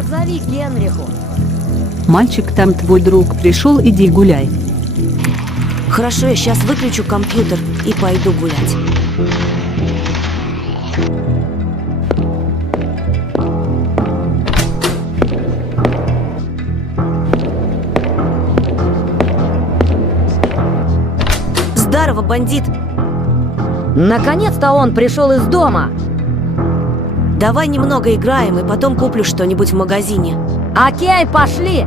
Позови Генриху. Мальчик, там твой друг пришел, иди гуляй. Хорошо, я сейчас выключу компьютер и пойду гулять. Здорово, бандит! Наконец-то он пришел из дома. Давай немного играем, и потом куплю что-нибудь в магазине. Окей, пошли.